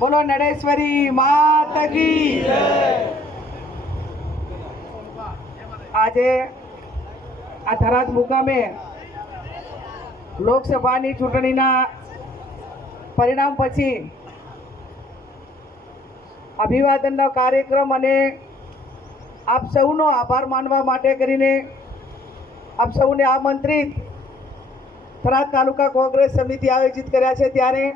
બોલો નડેશ્વરી માત આજે આ થરાદ મુકામે લોકસભાની ચૂંટણીના પરિણામ પછી અભિવાદનનો કાર્યક્રમ અને આપ સૌનો આભાર માનવા માટે કરીને આપ સૌને આમંત્રિત થરાદ તાલુકા કોંગ્રેસ સમિતિ આયોજિત કર્યા છે. ત્યારે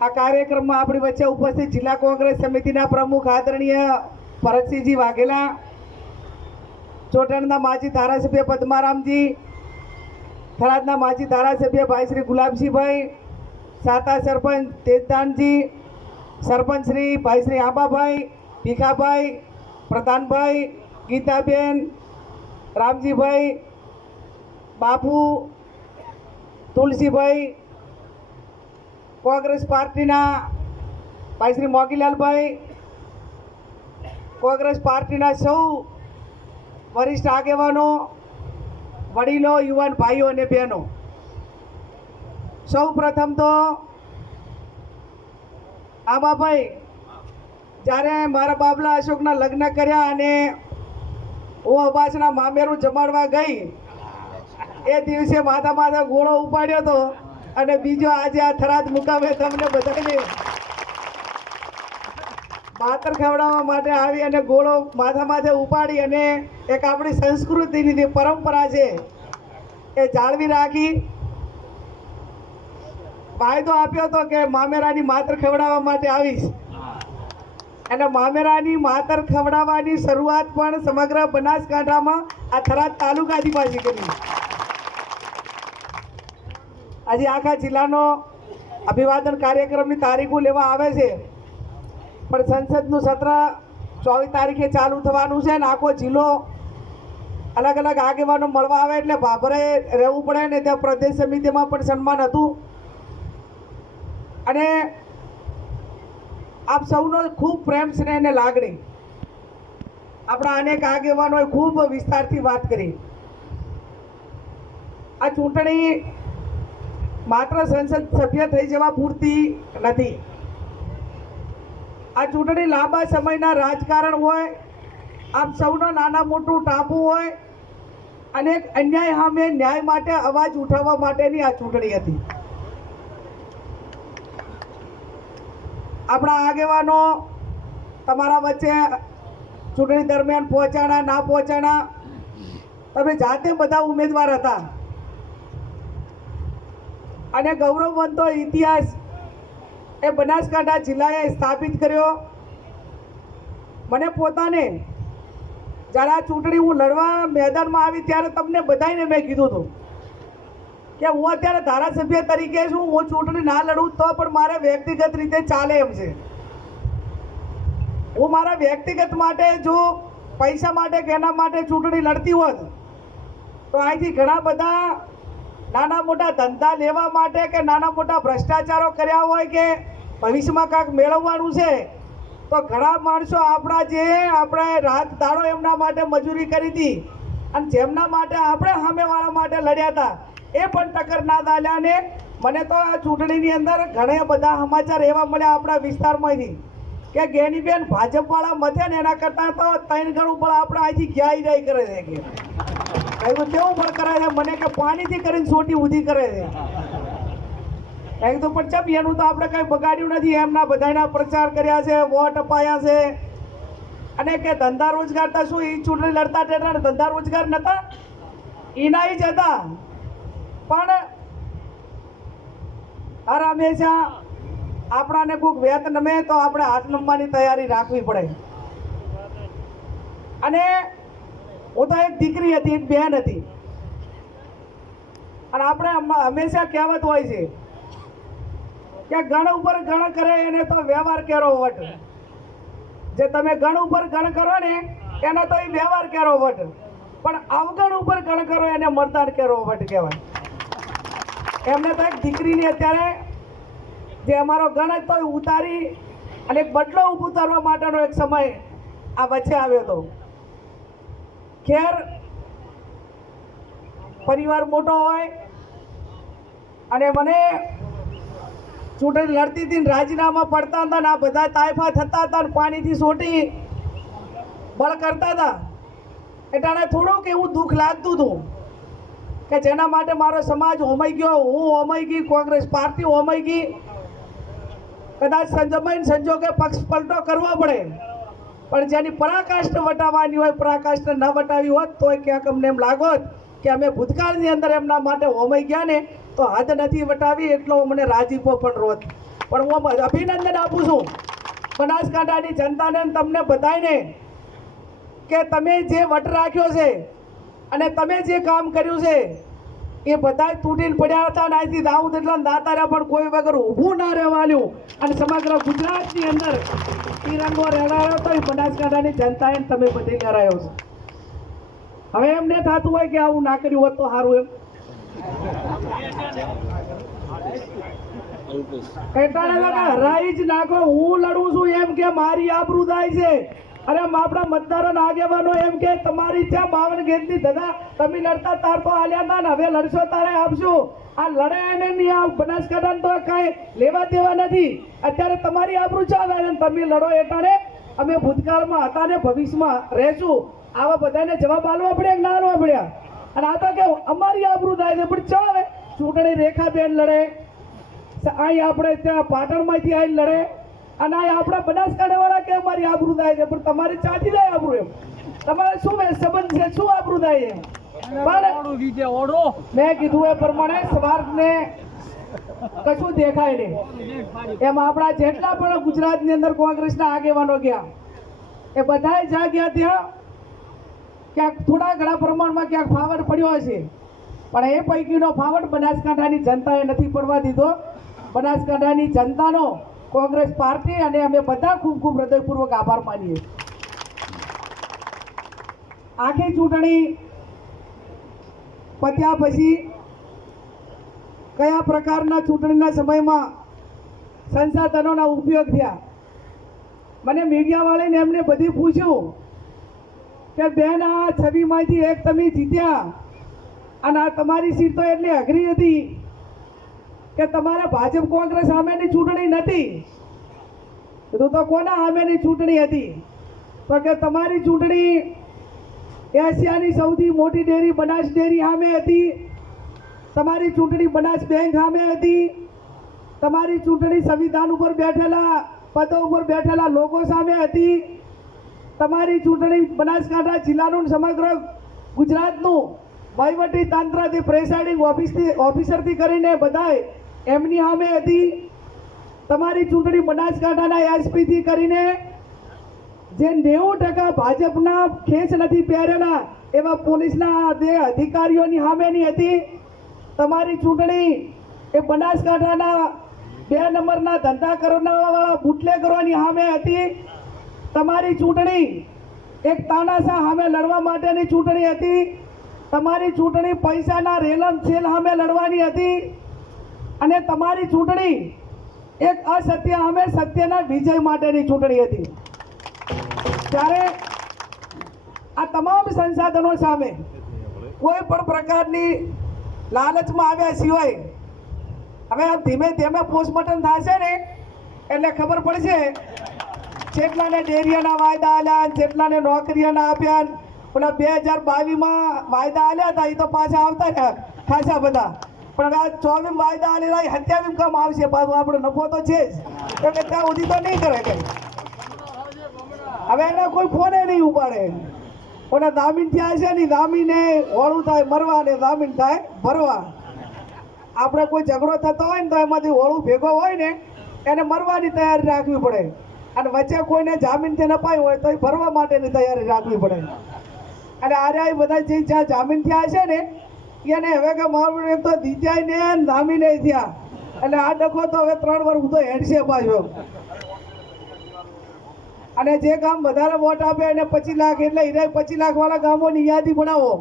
આ કાર્યક્રમમાં આપણી વચ્ચે ઉપસ્થિત જિલ્લા કોંગ્રેસ સમિતિના પ્રમુખ આદરણીય ભરતસિંહજી વાઘેલા, ચોટણના માજી ધારાસભ્ય પદ્મારામજી, થરાદના માજી ધારાસભ્ય ભાઈ શ્રી ગુલાબસિંહભાઈ સાતા સરપંચ તેજદાનજી, સરપંચ શ્રી ભાઈ શ્રી આંબાભાઈ, ભીખાભાઈ, પ્રધાનભાઈ, ગીતાબેન, રામજીભાઈ, બાપુ, તુલસીભાઈ કોંગ્રેસ પાર્ટીના ભાઈ શ્રી મોગીલાલભાઈ, કોંગ્રેસ પાર્ટીના સૌ વરિષ્ઠ આગેવાનો, વડીલો, યુવાન ભાઈઓ અને બહેનો. સૌ પ્રથમ તો આબાભાઈ જ્યારે મારા બાબલા અશોકના લગ્ન કર્યા અને હું અબાસના મામેરું જમાડવા ગઈ, એ દિવસે માથા માથા ગોળો ઉપાડ્યો હતો અને બીજો આજે આ થરાદ મુકામે તમને બધાને માતર ખવડાવવા માટે આવી અને ઘોડો માથા માથે ઉપાડી અને એક આપણી સંસ્કૃતિની જે પરંપરા છે એ જાળવી રાખી. વાયદો આપ્યો હતો કે મામેરાની માતર ખવડાવવા માટે આવીશ. અને મામેરાની માતર ખવડાવવાની શરૂઆત પણ સમગ્ર બનાસકાંઠામાં આ થરાદ તાલુકાથી પાછી કરી. આજે આખા જિલ્લાનો અભિવાદન કાર્યક્રમની તારીખો લેવા આવે છે. પણ સંસદનું સત્ર ચોવીસ તારીખે ચાલુ થવાનું છે ને આખો જિલ્લો અલગ અલગ આગેવાનો મળવા આવે એટલે ભાભરે રહેવું પડે ને ત્યાં પ્રદેશ સમિતિમાં પણ સન્માન હતું. અને આપ સૌનો ખૂબ પ્રેમ, સ્નેહ અને લાગણી. આપણા અનેક આગેવાનોએ ખૂબ વિસ્તારથી વાત કરી. આ ચૂંટણી માત્ર સંસદ સભ્ય થઈ જવા પૂરતી નથી. આ ચૂંટણી લાંબા સમયના રાજકારણ હોય આપ સૌનો નાના મોટું ટાંપુ હોય, અને અન્યાય સામે ન્યાય માટે અવાજ ઉઠાવવા માટેની આ ચૂંટણી હતી. આપણા આગેવાનો તમારા વચ્ચે ચૂંટણી દરમિયાન પહોંચાણા, ના પહોંચાણા, તમે જાતે બધા ઉમેદવાર હતા. અને ગૌરવવંતો ઇતિહાસ એ બનાસકાંઠા જિલ્લાએ સ્થાપિત કર્યો. મને પોતાને જ્યારે આ ચૂંટણી હું લડવા મેદાનમાં આવી ત્યારે તમને બધાને મેં કીધું હતું કે હું અત્યારે ધારાસભ્ય તરીકે છું, હું ચૂંટણી ના લડું તો પણ મારે વ્યક્તિગત રીતે ચાલે એમ છે. હું મારા વ્યક્તિગત માટે જો પૈસા માટે કે એના માટે ચૂંટણી લડતી હોત, તો અહીંથી ઘણા બધા નાના મોટા ધંધા લેવા માટે કે નાના મોટા ભ્રષ્ટાચારો કર્યા હોય કે ભવિષ્યમાં કાંઈક મેળવવાનું છે, તો ઘણા માણસો આપણા જે આપણે રાત દાડો એમના માટે મજૂરી કરી હતી અને જેમના માટે આપણે સામેવાળા માટે લડ્યા હતા, એ પણ ટક્કર ના દાલ્યા ને મને તો આ ચૂંટણીની અંદર ઘણા બધા સમાચાર એવા મળ્યા આપણા વિસ્તારમાંથી કે ગેનીબેન ભાજપવાળા મથે ને એના કરતાં તો ત્રણ ગણું પણ આપણે અહીંથી ક્યાંય જાય કરે છે કહ્યું કેવું પણ કરે છે, મને કે પાણીથી કરીને સોટી ઊંધી કરે છે. એમ તો પણ ચમ એનું તો આપણે કંઈ બગાડ્યું નથી, એમના બધાના પ્રચાર કર્યા છે, વોટ અપાયા છે. અને કે ધંધા રોજગાર તો શું એ ચૂંટણી લડતા તેના ધંધા રોજગાર નતા? એના જ હતા. પણ હર હંમેશા આપણાને કોઈક વેત નમે તો આપણે હાથ નમવાની તૈયારી રાખવી પડે. અને હું તો એક દીકરી હતી, એક બહેન હતી. અને આપણે હમ- હંમેશા કહેવત હોય છે કે ગણ ઉપર ગણ કરે એને તો વ્યવહાર કેરો વટ. જે તમે ગણ ઉપર ગણ કરો ને, એને તો એ વ્યવહાર કેરો વટ. પણ અવગણ ઉપર ગણ કરો એને મરદાર કેરો વટ કહેવાય. એમને તો એક દીકરીની અત્યારે જે અમારો ગણ હતો ઉતારી અને એક બદલો ઊભું ઉતારવા માટેનો એક સમય આ વચ્ચે આવ્યો હતો. ખેર પરિવાર મોટો હોય અને મને ચૂંટણી લડતી હતી રાજીનામા પડતા હતા ને આ બધા તાયફા થતા હતા ને પાણીથી સોટી બળ કરતા હતા. એટલે થોડુંક એવું દુઃખ લાગતું હતું કે જેના માટે મારો સમાજ હોમાઈ ગયો, હું હોમાઈ ગઈ, કોંગ્રેસ પાર્ટી હોમાઈ ગઈ. કદાચ સંજમાઈને સંજોગે પક્ષ પલટો કરવો પડે. પણ જેની પરાકાષ્ઠ વટાવવાની હોય, પરાકાષ્ઠ ન વટાવી હોત, તોય ક્યાંક અમને એમ લાગોત કે અમે ભૂતકાળની અંદર એમના માટે હોમાઈ ગયા ને, તો હાથ નથી વટાવી એટલો મને રાજીપો પણ રોત. પણ હું અભિનંદન આપું છું બનાસકાંઠાની જનતાને તમને બધાને કે તમે જે વટ રાખ્યો છે અને તમે જે કામ કર્યું છે એ બધા તૂટીને પડ્યા હતા અને આજથી દાઉદ એટલા રહ્યા પણ કોઈ વગર ઊભું ના રહેવાનું અને સમગ્ર ગુજરાતની અંદર તિરંગો રહેલાયો તો એ બનાસકાંઠાની જનતાએ તમે બધી કરાયો છે. હવે એમને થતું હોય કે આવું ના કર્યું હોત તો સારું એમ. હરાઈ જ નાખો, હું લડું છું એમ કે મારી આબરૂ થાય છે. અરે આપણા મતદારોના આગેવાનો એમ કે, તમારી ત્યાં બાવન ગેટની ધજા. તમે લડતા તાર તો આલ્યા હતા ને. હવે લડશો તારે આપશું. આ લડે એને નહીં, આ બનાસકાંઠાને તો કાંઈ લેવા દેવા નથી. અત્યારે તમારી આબરૂ ચાલે તમે લડો એટાણે. અમે ભૂતકાળમાં હતા ને, ભવિષ્યમાં રહેશું. આવા બધાને જવાબ આલવા પડ્યા ના આલવા પડ્યા અને આ તો કે અમારી આબરૂ થાય છે, પણ ચાલો ચૂંટણી રેખાબેન લડે. અહીં આપણે ત્યાં પાટણમાંથી આવીને લડે. અને આપણા બનાસકાંઠાવાળા કે અમારી આબરૂ થાય છે પણ તમારી ચાચી જાય આબરૂ એમ. તમારે શું સંબંધ છે? શું આબરૂ થાય એમ મેં કીધું એ પ્રમાણે સ્વાર્થને કશું દેખાય નહીં. એમ આપણા જેટલા પણ ગુજરાતની અંદર કોંગ્રેસના આગેવાનો ગયા એ બધાએ જ્યાં ગયા ત્યાં ક્યાંક થોડા ઘણા પ્રમાણમાં ક્યાંક ફાવટ પડ્યો હશે. પણ એ પૈકીનો ફાવટ બનાસકાંઠાની જનતાએ નથી પડવા દીધો. બનાસકાંઠાની જનતાનો કોંગ્રેસ પાર્ટી અને અમે બધા ખૂબ ખૂબ હૃદયપૂર્વક આભાર માનીએ આખી ચૂંટણી પત્યા પછી કયા પ્રકારના ચૂંટણીના સમયમાં સંસાધનોના ઉપયોગ થયા? મને મીડિયાવાળાને એમને બધી પૂછ્યું કે, બેન, આ છબીમાંથી એક તમે જીત્યા અને આ તમારી સીટ તો એટલી અઘરી હતી કે તમારે ભાજપ કોંગ્રેસ સામેની ચૂંટણી નથી. તો તો કોના સામેની ચૂંટણી હતી? તો કે તમારી ચૂંટણી એશિયાની સૌથી મોટી ડેરી બનાસ ડેરી સામે હતી. તમારી ચૂંટણી બનાસ બેંક સામે હતી. તમારી ચૂંટણી સંવિધાન ઉપર બેઠેલા, પદો ઉપર બેઠેલા લોકો સામે હતી. તમારી ચૂંટણી બનાસકાંઠા જિલ્લાનું સમગ્ર ગુજરાતનું વહીવટી તંત્રથી પ્રેસાઇડિંગ ઓફિસથી ઓફિસરથી કરીને બધાય એમની સામે હતી. તમારી ચૂંટણી બનાસકાંઠાના એસપીથી કરીને જે નેવું ટકા ભાજપના ખેંચ નથી પહેરેલા એવા પોલીસના જે અધિકારીઓની સામેની હતી. તમારી ચૂંટણી એ બનાસકાંઠાના બે નંબરના ધંધા કરવાવાળા બુટલેગરોની સામે હતી. તમારી ચૂંટણી એક તાનાશા સામે લડવા માટેની ચૂંટણી હતી. તમારી ચૂંટણી પૈસાના રેલમ છેલ સામે લડવાની હતી. અને તમારી ચૂંટણી એક અસત્ય, અમે સત્યના વિજય માટેની ચૂંટણી હતી. ત્યારે આ તમામ સંસાધનો સામે કોઈ પણ પ્રકારની લાલચમાં આવ્યા સિવાય, હવે ધીમે ધીમે પોસ્ટમોર્ટમ થશે ને, એટલે ખબર પડશે જેટલાને ડેરિયાના વાયદા આલ્યા જેટલાને નોકરીઓના આપ્યા ઓલા બે હજાર બાવીસમાં વાયદા આલ્યા હતા એ તો પાછા આવતા રહ્યા ખાસા બધા. પણ હવે આ ચોવીસ વાયદા રાય હત્યા બી કામ આવશે પાછું આપણો નફો તો છે જ. એટલે ત્યાં સુધી તો નહીં કરે કઈ. હવે એને કોઈ ફોને નહીં ઉપાડે. ઓને દામીન થયા છે ને દામીને હોળું થાય, મરવા ને દામીન થાય, ભરવા. આપણે કોઈ ઝઘડો થતો હોય ને તો એમાંથી હોળું ભેગો હોય ને, એને મરવાની તૈયારી રાખવી પડે. અને વચ્ચે કોઈને જામીનથી નપાય હોય તો ભરવા માટેની તૈયારી રાખવી પડે. અને આર્યા બધા જે જ્યાં જામીન થયા છે ને એને હવે કે મારું તો દીત્યાય ને નામીને થયા. એટલે આ ડખો તો હવે ત્રણ વાર હું તો હેડશે પાછો. અને જે ગામ વધારે વોટ આપે એને પચીસ લાખ એટલે એને પચીસ લાખ વાળા ગામોની યાદી બનાવો.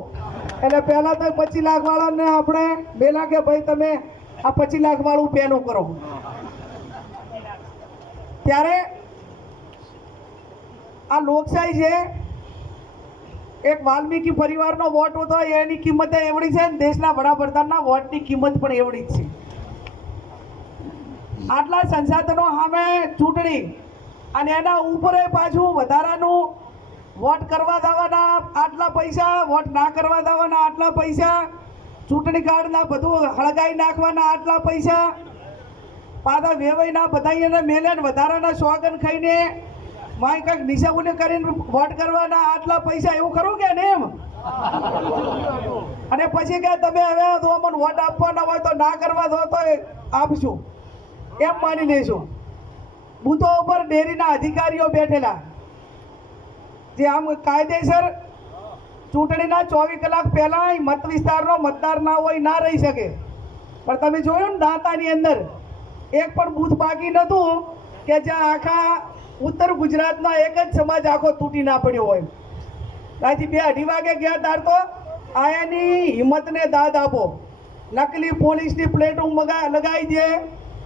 એટલે પહેલા તો પચીસ લાખ વાળાને આપણે બે લાખે ભાઈ તમે આ પચીસ લાખ વાળું પેનું કરો. ત્યારે આ લોકશાહી છે એક વાલ્મીકી પરિવારનો વોટ હતો, એની કિંમત એવડી છે ને દેશના વડાપ્રધાનના વોટની કિંમત પણ એવડી જ છે. આટલા સંસાધનો સામે ચૂંટણી અને એના ઉપર પાછું વધારાનું વોટ કરવા દેવાના આટલા પૈસા, વોટ ના કરવા દેવાના આટલા પૈસા, ચૂંટણી કાર્ડના બધું હળગાઈ નાખવાના આટલા પૈસા, પાછા વેવાઈના બધા એને મેલે વધારાના સોગન ખાઈને માય કંઈક નિશાબુને કરીને વોટ કરવાના આટલા પૈસા એવું ખરું કે ને એમ? અને પછી કે તમે હવે તો અમને વોટ આપવાના હોય તો ના કરવા દો તો આપશું. એમ માની લઈશું. બૂથો ઉપર ડેરીના અધિકારીઓ બેઠેલા. જે આમ કાયદેસર ચૂંટણીના ચોવીસ કલાક પહેલા મત વિસ્તારનો મતદાર ના હોય ના રહી શકે. પણ તમે જોયું ને દાંતાની અંદર, એક પણ બૂથ બાકી નહોતું કે જ્યાં આખા ઉત્તર ગુજરાતમાં એક જ સમાજ આખો તૂટી ના પડ્યો હોય. ત્યાંથી બે અઢી વાગે ગયા તાર તો આયાની હિંમતને દાદ આપો. નકલી પોલીસની પ્લેટો લગાવી દે.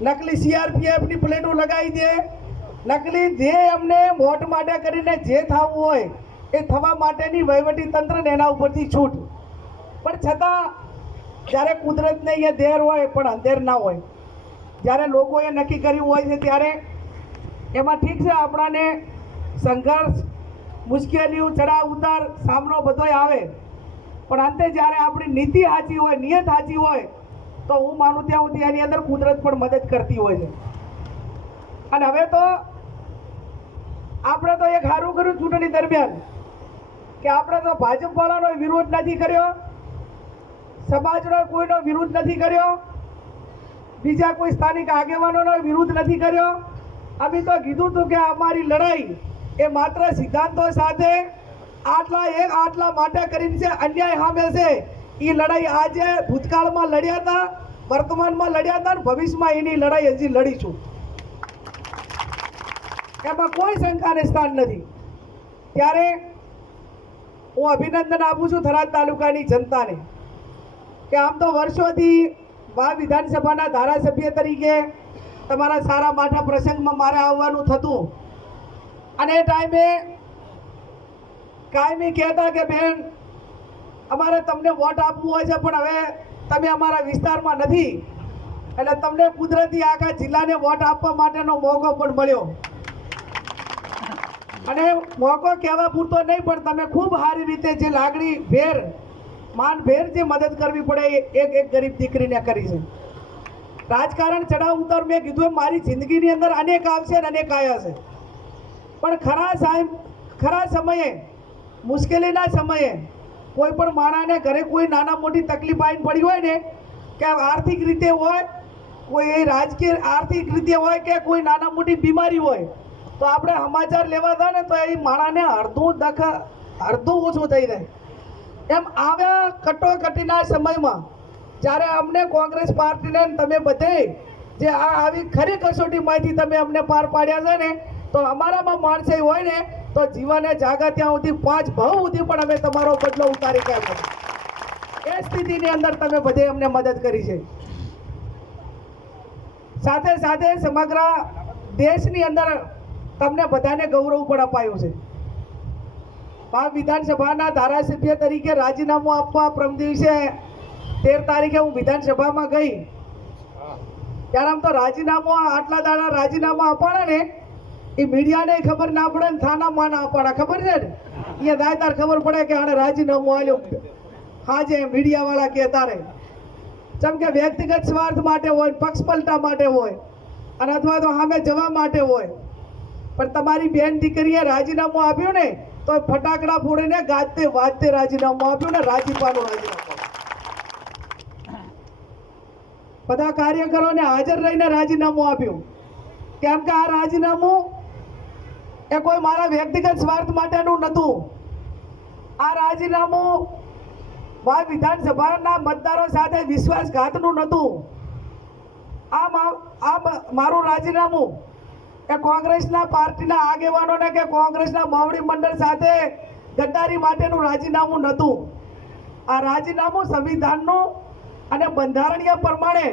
નકલી સીઆરપીએફની પ્લેટો લગાવી દે. નકલી જે અમને મોટ માટે કરીને જે થવું હોય એ થવા માટેની વહીવટી તંત્રને એના ઉપરથી છૂટ. પણ છતાં જ્યારે કુદરતને અહીંયા દેર હોય પણ અંધેર ના હોય, જ્યારે લોકોએ નક્કી કર્યું હોય છે ત્યારે એમાં ઠીક છે, આપણાને સંઘર્ષ, મુશ્કેલીઓ ચડાવ ઉતાર, સામનો બધોય આવે. પણ અંતે જ્યારે આપણી નીતિ સાચી હોય, નિયત સાચી હોય, તો હું માનું ત્યાં સુધી એની અંદર કુદરત પણ મદદ કરતી હોય છે. અને હવે તો આપણે તો એક સારું કર્યું ચૂંટણી દરમિયાન, કે આપણે તો ભાજપ વાળાનો વિરોધ નથી કર્યો, સમાજનો કોઈનો વિરોધ નથી કર્યો, બીજા કોઈ સ્થાનિક આગેવાનોનો વિરોધ નથી કર્યો અમે તો કીધું હતું કે અમારી લડાઈ એ માત્ર સિદ્ધાંતો સાથે આટલા એક આટલા માટે કરીને છે, અન્યાય સામે છે. એ લડાઈ આજે ભૂતકાળમાં લડ્યા હતા, વર્તમાનમાં લડ્યા હતા અને ભવિષ્યમાં એની લડાઈ હજી લડીશું એમાં કોઈ શંકાને સ્થાન નથી. ત્યારે હું અભિનંદન આપું છું થરાદ તાલુકાની જનતાને કે આમ તો વર્ષોથી વા વિધાનસભાના ધારાસભ્ય તરીકે તમારા સારા માઠા પ્રસંગમાં મારે આવવાનું થતું. અને એ ટાઈમે કાયમી કહેતા કે, બેન, અમારે તમને વોટ આપવું હોય છે, પણ હવે તમે અમારા વિસ્તારમાં નથી. એટલે તમને કુદરતી આખા જિલ્લાને વોટ આપવા માટેનો મોકો પણ મળ્યો. અને મોકો કહેવા પૂરતો નહીં, પણ તમે ખૂબ સારી રીતે જે લાગણી, ભેર, માન, ભેર જે મદદ કરવી પડે, એ એક એક ગરીબ દીકરીને કરી છે. રાજકારણ ચડાવ ઉતાર મેં કીધું મારી જિંદગીની અંદર અનેક આવશે અને અનેક આવ્યા છે પણ ખરા સાહેબ, ખરા સમયે, મુશ્કેલીના સમયે કોઈ પણ માણસને ઘરે કોઈ નાના મોટી તકલીફ આવીને પડી હોય ને, કે આર્થિક રીતે હોય, કોઈ રાજકીય આર્થિક રીતે હોય કે કોઈ નાના મોટી બીમારી હોય, તો આપણે સમાચાર લેવા થાય ને તો એ માણસને અડધું દખ, અડધું ઓછું થઈ જાય. એમ આવ્યા કટોકટીના સમયમાં જ્યારે અમને કોંગ્રેસ પાર્ટીને તમે બધે જે આ આવી ખરી કસોટીમાંથી તમે અમને પાર પાડ્યા છે ને, તો અમારામાં માણસે હોય ને, તો જીવને જાગા ત્યાં સુધી, પાંચ ભાવ સુધી પણ અમે તમારો બદલો ઉતારી ગયા એ સ્થિતિની અંદર તમે બધે અમને મદદ કરી છે. સાથે સાથે સમગ્ર દેશની અંદર તમને બધાને ગૌરવ પણ અપાયું છે. આ વિધાનસભાના ધારાસભ્ય તરીકે રાજીનામું આપવા પ્રમ દિવસે તેર તારીખે હું વિધાનસભામાં ગઈ. ત્યારે આમ તો રાજીનામું આટલા દાડા રાજીનામું અપાણા ને, એ મીડિયાને ખબર ના પડે ને થાનામાં ના અપાડા. ખબર છે ને? અહીંયા દાયતાર ખબર પડે કે આને રાજીનામું આલ્યું હાજે મીડિયાવાળા કે તારે. જેમ કે વ્યક્તિગત સ્વાર્થ માટે હોય પક્ષ પલટા માટે હોય, અને અથવા તો સામે જવા માટે હોય. પણ તમારી બેન દીકરીએ રાજીનામું આપ્યું ને, તો ફટાકડા ફોડીને ગાજતે વાજતે રાજીનામું આપ્યું ને, રાજીપાનું રાજીનામું આપ્યું. બધા કાર્યકરોને હાજર રહીને રાજીનામું આપ્યું. કેમ કે આ રાજીનામું એ કોઈ મારા વ્યક્તિગત સ્વાર્થ માટેનું નહોતું. આ રાજીનામું મારા વિધાનસભાના મતદારો સાથે વિશ્વાસઘાતનું નહોતું. આ આ મારું રાજીનામું કે કોંગ્રેસના પાર્ટીના આગેવાનોને કે કોંગ્રેસના માવડી મંડળ સાથે ગદ્દારી માટેનું રાજીનામું નહોતું. આ રાજીનામું સંવિધાનનું અને બંધારણીય પ્રમાણે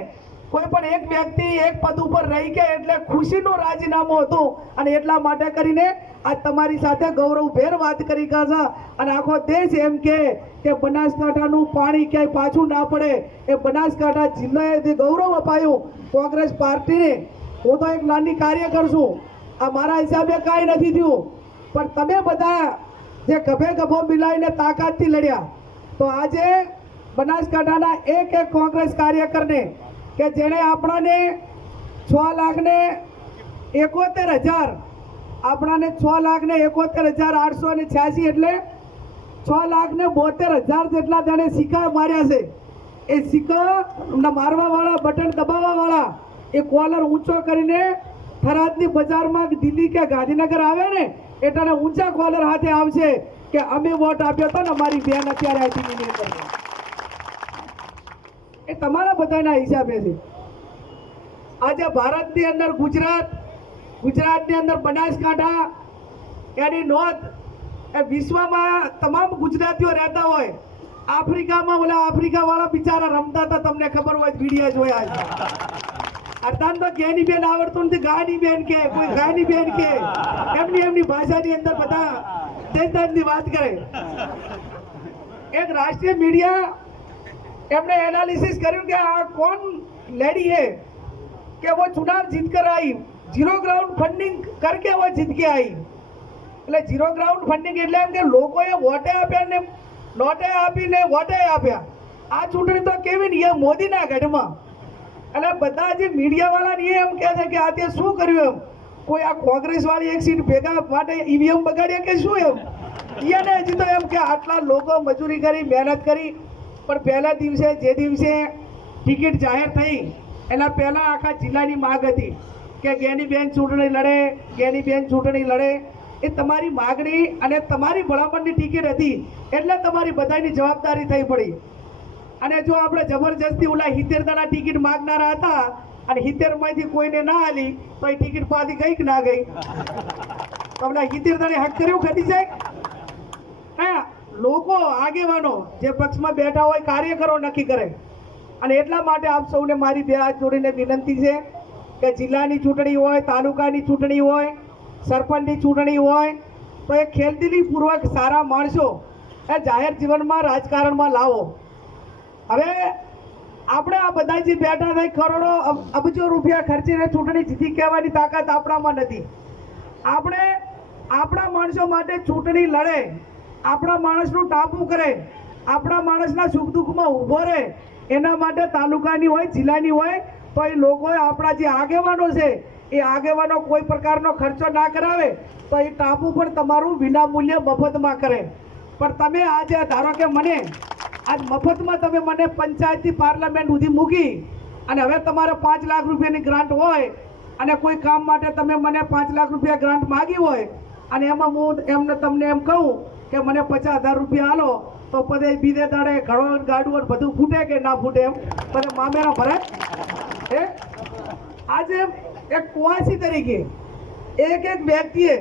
કોઈ પણ એક વ્યક્તિ એક પદ ઉપર રહી ગયા એટલે ખુશીનું રાજીનામું હતું. અને એટલા માટે કરીને આજ તમારી સાથે ગૌરવભેર વાત કરી કાઢા અને આખો દેશ એમ કે બનાસકાંઠાનું પાણી ક્યાંય પાછું ના પડે. એ બનાસકાંઠા જિલ્લાએ જે ગૌરવ અપાયું. કોંગ્રેસ પાર્ટીને હું તો એક નાની કાર્યકર છું. આ મારા હિસાબે કાંઈ નથી થયું. પણ તમે બધા જે ગભે ગભો મિલાવીને તાકાતથી લડ્યા. તો આજે બનાસકાંઠાના એક એક કોંગ્રેસ કાર્યકરને કે જેણે આપણાને છ લાખને એકોતેર હજાર, આપણાને છ લાખને એકોતેર હજાર આઠસો ને છ્યાસી એટલે છ લાખને બોતેર હજાર જેટલા તેણે સિક્કા માર્યા છે. એ સિક્કા મારવાવાળા, બટન દબાવવાવાળા, એ કોલર ઊંચો કરીને થરાદની બજારમાં દિલ્હી કે ગાંધીનગર આવે ને એટલે ઊંચા કોલર હાથે આવશે કે અમે વોટ આપ્યો હતો ને અમારી બેન અત્યારે આઈટીની અંદર એ તમારા બધાના હિસાબે છે. આજે ભારતની અંદર ગુજરાત, ગુજરાતની અંદર બનાસકાંઠા, એની નોંધ, એ વિશ્વમાં તમામ ગુજરાતીઓ રહેતા હોય. આફ્રિકામાં ઓલા આફ્રિકાવાળા બિચારા રમતા હતા, તમને ખબર હોય વીડિયો જોયા અત્યારે તો ગેની બેન આવડતું નથી ગાની બેન કે, કોઈ ગાની બેન કે. એમની એમની ભાષાની અંદર બધા દેશદારની વાત કરે. એક રાષ્ટ્રીય મીડિયા એમણે એનાલિસિસ કર્યું કે આ કોણ લેડી है कि वो चुनाव जीत कर आई जीरो ग्राउंड फंडिंग करके वो जीत के आई એટલે જીરો ગ્રાઉન્ડ ફંડિંગ એટલે એમ કે લોકોએ વોટે આપ્યા ને નોટે આપીને વોટે આપ્યા આ ચૂંટણી તો કેવી ને એ મોદીના ગઢમાં અને બધા જે મીડિયાવાળા ને એ એમ કહે છે કે આ તે શું કર્યું એમ કોઈ આ કોંગ્રેસ વાળી એક સીટ ભેગા માટે ઈવીએમ બગાડ્યા કે શું એમ એને હજી તો એમ કે આટલા લોકો મજૂરી કરી મહેનત કરી પણ પહેલા દિવસે, જે દિવસે ટિકિટ જાહેર થઈ, એના પહેલાં આખા જિલ્લાની માગ હતી કે ગેનીબેન ચૂંટણી લડે ગેનીબેન ચૂંટણી લડે. એ તમારી માગણી અને તમારી ભલામણની ટિકિટ હતી એટલે તમારી બધાની જવાબદારી થઈ પડી. અને જો આપણે જબરજસ્તી ઓલા હિતેર દાડા ટિકિટ માગનારા હતા અને માંથી કોઈને ના આલી, તો એ ટિકિટ પાછી ગઈ કે ના ગઈ. તો ઓલા હિતેર દાડે હક કર્યું ખરી જાય હા? લોકો આગેવાનો જે પક્ષમાં બેઠા હોય કાર્યકરો નક્કી કરે. અને એટલા માટે આપ સૌને મારી બે હાથ જોડીને વિનંતી છે કે જિલ્લાની ચૂંટણી હોય, તાલુકાની ચૂંટણી હોય, સરપંચની ચૂંટણી હોય, તો એ ખેલદિલીપૂર્વક સારા માણસો એ જાહેર જીવનમાં, રાજકારણમાં લાવો. હવે આપણે આ બધા જે બેઠા થઈ કરોડો અબજો રૂપિયા ખર્ચીને ચૂંટણી જીતી કહેવાની તાકાત આપણામાં નથી. આપણે આપણા માણસો માટે ચૂંટણી લડે આપણા માણસનું ટાપુ કરે, આપણા માણસના સુખ દુઃખમાં ઊભો રહે, એના માટે તાલુકાની હોય, જિલ્લાની હોય, તો એ લોકોએ આપણા જે આગેવાનો છે, એ આગેવાનો કોઈ પ્રકારનો ખર્ચો ના કરાવે, તો એ ટાપુ પણ તમારું વિના મૂલ્યે મફતમાં કરે. પણ તમે આજે, ધારો કે મને, આજ મફતમાં તમે મને પંચાયતથી પાર્લામેન્ટ સુધી મૂકી, અને હવે તમારે પાંચ લાખ રૂપિયાની ગ્રાન્ટ હોય, અને કોઈ કામ માટે તમે મને પાંચ લાખ રૂપિયા ગ્રાન્ટ માગી હોય, અને એમાં હું એમને તમને એમ કહું કે મને પચાસ હજાર રૂપિયા આલો, તો પછી બીજે દાડે ઘડો ગાડું અને બધું ફૂટે કે ના ફૂટે એમ? પછી મામેરા ભરે? હે? આજે એક કુવાસી તરીકે એક એક વ્યક્તિએ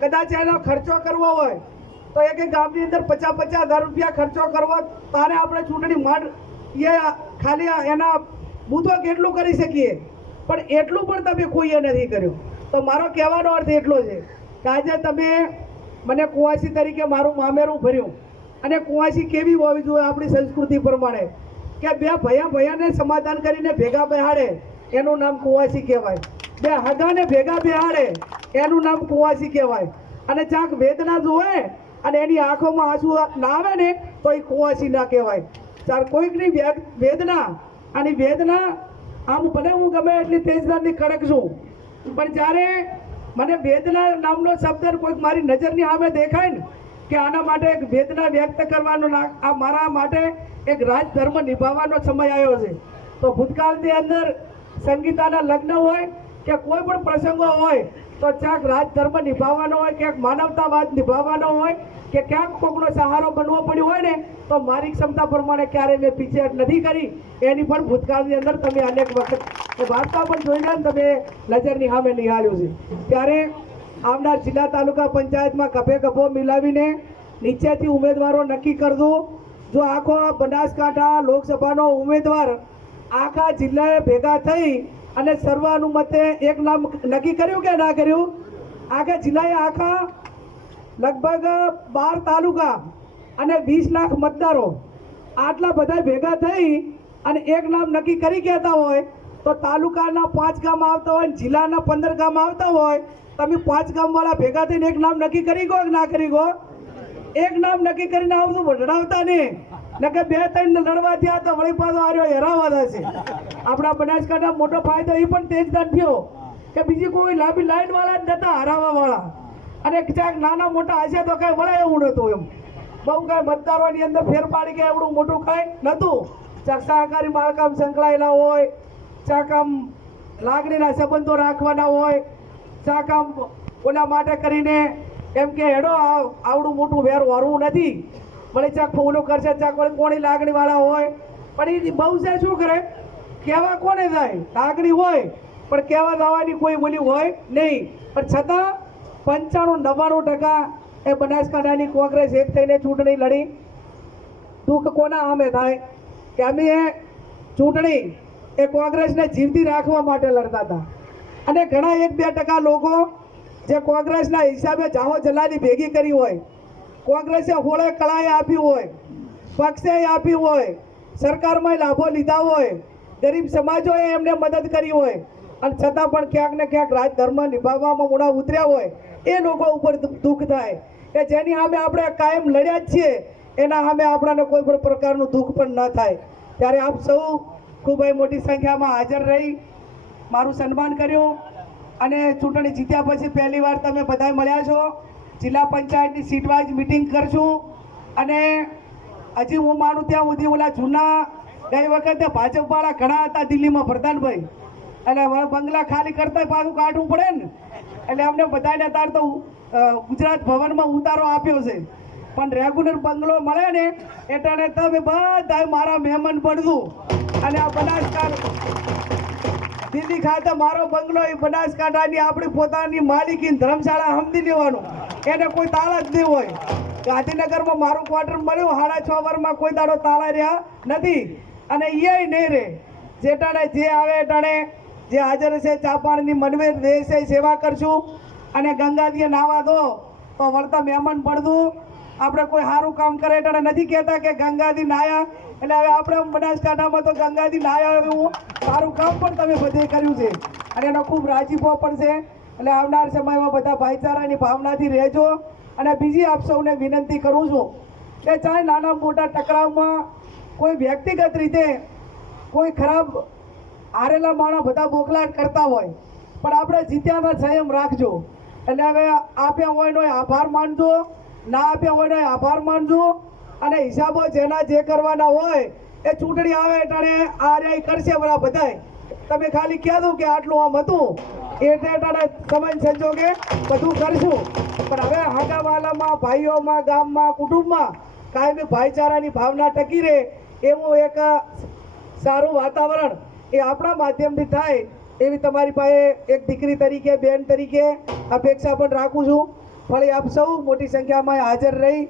કદાચ એનો ખર્ચો કરવો હોય, તો એક એક ગામની અંદર પચાસ પચાસ હજાર રૂપિયા ખર્ચો કરવો, તારે આપણે ચૂંટણી માંડ એ ખાલી એના બૂથો કેટલું કરી શકીએ? પણ એટલું પણ તમે કોઈએ નથી કર્યું. તો મારો કહેવાનો અર્થ એટલો છે કે આજે તમે મને કુવાસી તરીકે મારું મામેરું ભર્યું. અને કુવાસી કેવી હોવી જોઈએ આપણી સંસ્કૃતિ પ્રમાણે? કે બે ભયા ભયાને સમાધાન કરીને ભેગા બેહાડે, એનું નામ કુવાસી કહેવાય. બે હગાને ભેગા બેહાડે, એનું નામ કુવાસી કહેવાય. અને ચાક વેદના જોવે અને એની આંખોમાં આંસુ ના આવે ને, તો એ કુવાસી ના કહેવાય. ચાર કોઈકની વેદના, અને વેદના, આમ ભલે હું ગમે એટલી તેજદારની કડક છું, પણ જ્યારે મને વેદના નામનો શબ્દ કોઈક મારી નજરની સામે દેખાય ને, કે આના માટે એક વેદના વ્યક્ત કરવાનો આ મારા માટે એક રાજધર્મ નિભાવવાનો સમય આવ્યો છે. તો ભૂતકાળની અંદર સંગીતાના લગ્ન હોય કે કોઈ પણ પ્રસંગો હોય તો ક્યાંક રાજધર્મ નિભાવવાનો હોય, ક્યાંક માનવતાવાદ નિભાવવાનો હોય, કે ક્યાંક કોકનો સહારો બનવો પડ્યો હોય ને, તો મારી ક્ષમતા પ્રમાણે ક્યારેય મેં પીછેહટ નથી કરી, એની પણ ભૂતકાળની અંદર તમે અનેક વખત વાર્તા પણ જોઈને તમે નજરની સામે નિહાળ્યું છે. ત્યારે આવનાર જિલ્લા તાલુકા પંચાયતમાં કભે કભો મિલાવીને નીચેથી ઉમેદવારો નક્કી કરજો. જો આખો બનાસકાંઠા લોકસભાનો ઉમેદવાર આખા જિલ્લાએ ભેગા થઈ અને સર્વાનુમતે એક નામ નક્કી કર્યું કે ના કર્યું? આખા જિલ્લાએ આખા લગભગ બાર તાલુકા અને વીસ લાખ મતદારો આટલા બધા ભેગા થઈ અને એક નામ નક્કી કરી કહેતા હોય તો તાલુકાના પાંચ ગામ આવતા હોય જિલ્લાના પંદર ગામ આવતા હોય, તમે પાંચ ગામવાળા ભેગા થઈને એક નામ નક્કી કરી ગો ના કરી ગો? એક નામ નક્કી કરીને આવતું વઢડાવતા નહીં. નકે બે ત્રણ લડવા થયા તો વળી પાછો આર્યો હેરાવા થશે આપણા બનાસકાંઠા મોટો ફાયદો એ પણ તે જ થયો કે બીજી કોઈ લાંબી લાઈન વાળા જ નતા હરાવા વાળા. અને ક્યાંક નાના મોટા હશે તો કઈ વળે એવું નતું એમ. બહુ કઈ મતદારોની અંદર ફેર પાડી કે એવડું મોટું કઈ નતું ચાક સહકારી બાળકામ સંકળાયેલા હોય ચાક આમ લાગણીના સંબંધો રાખવાના હોય ચાક આમ ઓલા માટે કરીને એમ કે હેડો આવડું મોટું વેર વરવું નથી. વળી ચાક ફૂલો કરશે, ચાક વળી કોની લાગણી વાળા હોય. પણ એ બહુ છે શું કરે? કહેવા કોને થાય? લાગણી હોય, પણ કહેવા દાવાની કોઈ બોલી હોય નહીં. પણ છતાં પંચાણું નવ્વાણું ટકા એ બનાસકાંઠાની કોંગ્રેસ એક થઈને ચૂંટણી લડી. દુઃખ કોના સામે થાય? કે અમે એ ચૂંટણી એ કોંગ્રેસને જીવતી રાખવા માટે લડતા હતા. અને ઘણા એક બે ટકા લોકો જે કોંગ્રેસના હિસાબે જાહો જલાલી ભેગી કરી હોય કોંગ્રેસે હોળે કળાએ આપી હોય, પક્ષે આપી હોય સરકારમાં લાભો લીધા હોય, ગરીબ સમાજોએ એમને મદદ કરી હોય, અને છતાં પણ ક્યાંક ને ક્યાંક રાજધર્મ નિભાવવામાં મોડા ઉતર્યા હોય, એ લોકો ઉપર દુઃખ થાય. કે જેની સામે આપણે કાયમ લડ્યા જ છીએ, એના સામે આપણાને કોઈ પણ પ્રકારનું દુઃખ પણ ન થાય. ત્યારે આપ સૌ ખૂબ મોટી સંખ્યામાં હાજર રહી. મારું સન્માન કર્યું. અને ચૂંટણી જીત્યા પછી પહેલી વાર તમે બધા મળ્યા છો. જિલ્લા પંચાયતની સીટ વાઇઝ મિટિંગ કરશું અને હજી હું માનું ત્યાં સુધી ઓલા જૂના ગઈ વખતે ભાજપવાળા ઘણા હતા દિલ્હીમાં પ્રધાનભાઈ. એટલે બંગલા ખાલી કરતા પાછું કાઢવું પડે ને. એટલે અમને બધાને અત્યારે તો ગુજરાત ભવનમાં ઉતારો આપ્યો છે. પણ રેગ્યુલર બંગલો મળે ને એટલે તમે બધા મારા મહેમાન પડતું અને આ બનાસકાંઠા દિલ્હી ખાતે મારો બંગલો એ બનાસકાંઠાની આપણી પોતાની માલિકી ધર્મશાળા સમજી લેવાનું. એને કોઈ તાળા જ નહીં હોય. ગાંધીનગરમાં મારું ક્વાર્ટર મળ્યું, સાડા છ વર્ષમાં કોઈ દાડો તાળા રહ્યા નથી. અને એ નહીં રહે જે ટાણે જે આવે ટાણે જે હાજર છે ચા પાણીની મનવે રહેશે સેવા કરશું. અને ગંગાજીએ નાવા દો, તો વળતા મહેમાન પડતું આપણે કોઈ સારું કામ કરે એટલે નથી કહેતા કે ગંગાજી નાયા. એટલે હવે આપણે બનાસકાંઠામાં તો ગંગાજી નાયા એવું. સારું કામ પણ તમે બધે કર્યું છે. અને એનો ખૂબ રાજીપો પણ છે. એટલે આવનાર સમયમાં બધા ભાઈચારાની ભાવનાથી રહેજો અને બીજી આપ સૌને વિનંતી કરું છું કે ચાહે નાના મોટા ટકરાવમાં કોઈ વ્યક્તિગત રીતે કોઈ ખરાબ હારેલા માણસ બધા બોકલાટ કરતા હોય, પણ આપણે જીત્યાના સંયમ રાખજો. એટલે હવે આપ્યા હોય નો આભાર માનજો, ના આપ્યા હોય નો આભાર માનજો, અને હિસાબો જેના જે કરવાના હોય એ ચૂંટણી આવે એટલે આ કરશે બધા બધાય તમે ખાલી કહેતું કે આટલું આમ હતું. એટલે ટાણે સમય સંજોગે બધું કરશું. પણ હવે હાગાવાલામાં ભાઈઓમાં, ગામમાં, કુટુંબમાં કાયમી ભાઈચારાની ભાવના ટકી રહે એવું એક સારું વાતાવરણ એ આપણા માધ્યમથી થાય એવી તમારી પાસે એક દીકરી તરીકે, બેન તરીકે અપેક્ષા પણ રાખું છું. ફળી આપ સૌ મોટી સંખ્યામાં હાજર રહી,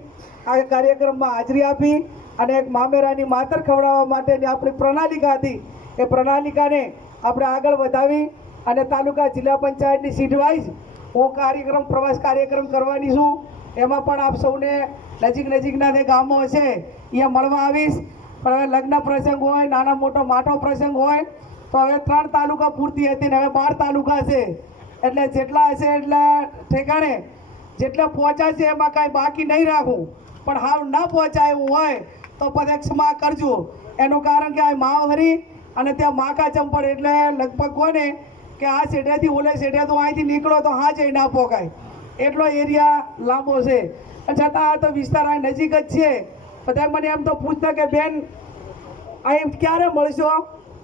આ કાર્યક્રમમાં હાજરી આપી અને એક મામેરાની માતર ખવડાવવા માટેની આપણી પ્રણાલિકા હતી. એ પ્રણાલિકાને આપણે આગળ વધાવી અને તાલુકા જિલ્લા પંચાયતની સીટ વાઇઝ હું કાર્યક્રમ, પ્રવાસ કાર્યક્રમ કરવાની છું. એમાં પણ આપ સૌને નજીક નજીકના જે ગામો હશે અહીંયા મળવા આવીશ. પણ હવે લગ્ન પ્રસંગ હોય, નાના મોટો માટો પ્રસંગ હોય, તો હવે ત્રણ તાલુકા પૂરતી હતી ને હવે બાર તાલુકા છે. એટલે જેટલા હશે એટલા ઠેકાણે, જેટલા પહોંચાશે એમાં કાંઈ બાકી નહીં રાખું. પણ હાવ ન પહોંચાય એવું હોય, તો પછી કરજો. એનું કારણ કે આ માવહરી અને ત્યાં માકા ચંપડ એટલે લગભગ કોને કે આ શેઢિયાથી ઓલે શેઢિયા તો અહીંથી નીકળો તો હા જઈ ના પોકાય એટલો એરિયા લાંબો છે. છતાં આ તો વિસ્તાર આ નજીક જ છે. બધા મને એમ તો પૂછતા કે બેન, અહીં ક્યારે મળશો?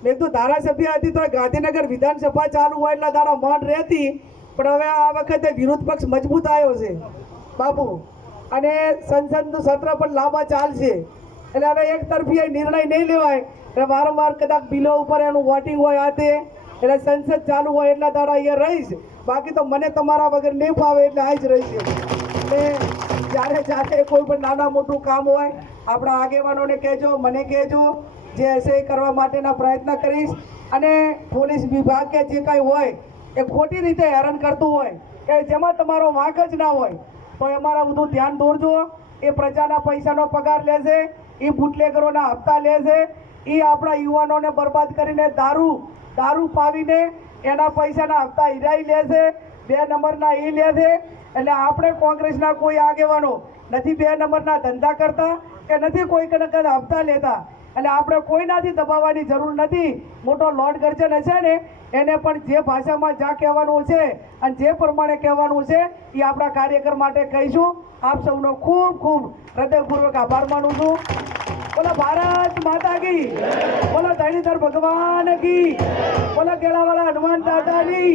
મેં તો ધારાસભ્ય હતી તો ગાંધીનગર વિધાનસભા ચાલુ હોય એટલે તારા મન રહેતી. પણ હવે આ વખતે વિરોધ પક્ષ મજબૂત આવ્યો છે. બાપુ, અને સંસદનું સત્ર પણ લાંબા ચાલશે. એટલે હવે એક તરફી નિર્ણય નહીં લેવાય. એટલે વારંવાર કદાચ બિલો ઉપર એનું વોટિંગ હોય આ તે એટલે સંસદ ચાલુ હોય એટલા દાડા અહીંયા રહીશ બાકી તો મને તમારા વગર નહીં ફાવે એટલે આ જ રહીશ એટલે જ્યારે જ્યારે કોઈ પણ નાના મોટું કામ હોય, આપણા આગેવાનોને કહેજો, મને કહેજો, જે હશે કરવા માટેના પ્રયત્ન કરીશ. અને પોલીસ વિભાગ કે જે કાંઈ હોય, એ ખોટી રીતે હેરાન કરતું હોય, કે જેમાં તમારો વાંક જ ના હોય, તો અમારા બધું ધ્યાન દોરજો. એ પ્રજાના પૈસાનો પગાર લેશે, એ બુટલેગરોના હપ્તા લેશે એ આપણા યુવાનોને બરબાદ કરીને દારૂ દારૂ પાવીને એના પૈસાના હપ્તા હિરાઈ લે છે, બે નંબરના એ લે છે. એટલે આપણે કોંગ્રેસના કોઈ આગેવાનો નથી બે નંબરના ધંધા કરતા કે નથી કોઈ કદાચ હપ્તા લેતા. એટલે આપણે કોઈનાથી દબાવવાની જરૂર નથી. મોટો લોર્ડ ગર્જન હશે ને, એને પણ જે ભાષામાં જ્યાં કહેવાનું છે અને જે પ્રમાણે કહેવાનું છે, એ આપણા કાર્યકર માટે કહીશું. આપ સૌનો ખૂબ ખૂબ હૃદયપૂર્વક આભાર માનું છું. બોલો ભારત માતા કી. બોલો ધણીધર ભગવાન કી. બોલો કેળાવાળા હનુમાન દાદાની